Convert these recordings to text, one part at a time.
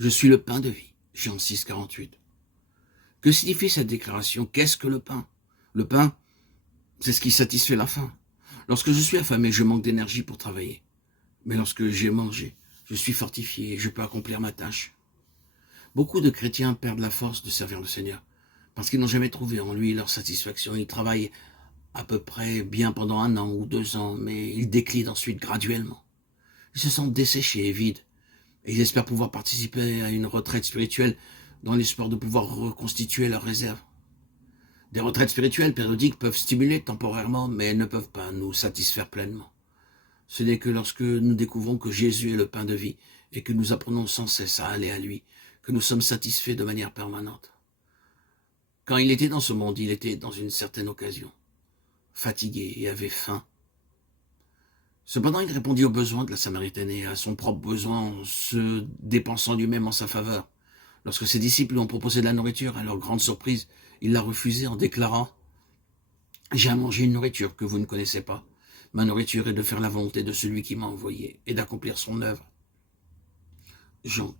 Je suis le pain de vie. Jean 6, 48. Que signifie cette déclaration? Qu'est-ce que le pain? Le pain, c'est ce qui satisfait la faim. Lorsque je suis affamé, je manque d'énergie pour travailler. Mais lorsque j'ai mangé, je suis fortifié et je peux accomplir ma tâche. Beaucoup de chrétiens perdent la force de servir le Seigneur parce qu'ils n'ont jamais trouvé en lui leur satisfaction. Ils travaillent à peu près bien pendant 1 an ou 2 ans, mais ils déclinent ensuite graduellement. Ils se sentent desséchés et vides, et ils espèrent pouvoir participer à une retraite spirituelle dans l'espoir de pouvoir reconstituer leurs réserves. Des retraites spirituelles périodiques peuvent stimuler temporairement, mais elles ne peuvent pas nous satisfaire pleinement. Ce n'est que lorsque nous découvrons que Jésus est le pain de vie et que nous apprenons sans cesse à aller à lui, que nous sommes satisfaits de manière permanente. Quand il était dans ce monde, il était dans une certaine occasion, fatigué et avait faim. Cependant, il répondit aux besoins de la Samaritaine et à son propre besoin en se dépensant lui-même en sa faveur. Lorsque ses disciples lui ont proposé de la nourriture, à leur grande surprise, il l'a refusée en déclarant « J'ai à manger une nourriture que vous ne connaissez pas. Ma nourriture est de faire la volonté de celui qui m'a envoyé et d'accomplir son œuvre. » Jean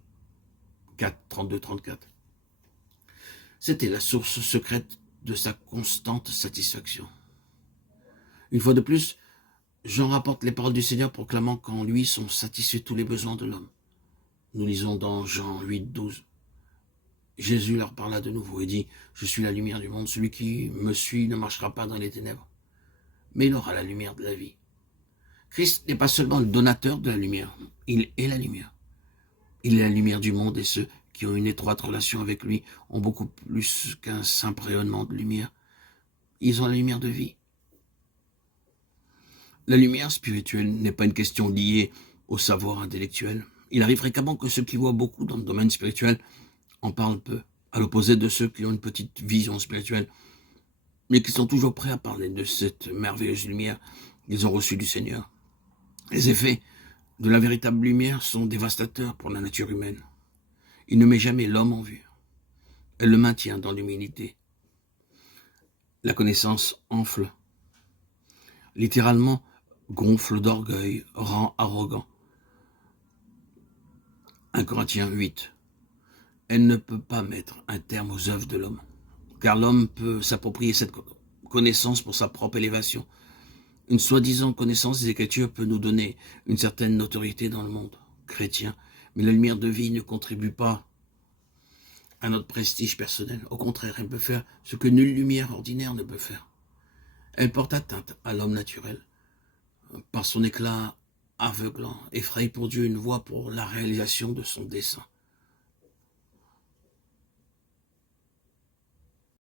4, 32, 34. C'était la source secrète de sa constante satisfaction. Une fois de plus, Jean rapporte les paroles du Seigneur proclamant qu'en lui sont satisfaits tous les besoins de l'homme. Nous lisons dans Jean 8, 12. Jésus leur parla de nouveau et dit « Je suis la lumière du monde, celui qui me suit ne marchera pas dans les ténèbres, mais il aura la lumière de la vie. » Christ n'est pas seulement le donateur de la lumière, il est la lumière. Il est la lumière du monde et ceux qui ont une étroite relation avec lui ont beaucoup plus qu'un simple rayonnement de lumière. Ils ont la lumière de vie. La lumière spirituelle n'est pas une question liée au savoir intellectuel. Il arrive fréquemment que ceux qui voient beaucoup dans le domaine spirituel en parlent peu, à l'opposé de ceux qui ont une petite vision spirituelle, mais qui sont toujours prêts à parler de cette merveilleuse lumière qu'ils ont reçue du Seigneur. Les effets de la véritable lumière sont dévastateurs pour la nature humaine. Il ne met jamais l'homme en vue. Elle le maintient dans l'humilité. La connaissance enfle. Littéralement, gonfle d'orgueil, rend arrogant. 1 Corinthiens 8. Elle ne peut pas mettre un terme aux œuvres de l'homme, car l'homme peut s'approprier cette connaissance pour sa propre élévation. Une soi-disant connaissance des Écritures peut nous donner une certaine notoriété dans le monde chrétien, mais la lumière de vie ne contribue pas à notre prestige personnel. Au contraire, elle peut faire ce que nulle lumière ordinaire ne peut faire. Elle porte atteinte à l'homme naturel. Par son éclat aveuglant, effraie pour Dieu une voie pour la réalisation de son dessein.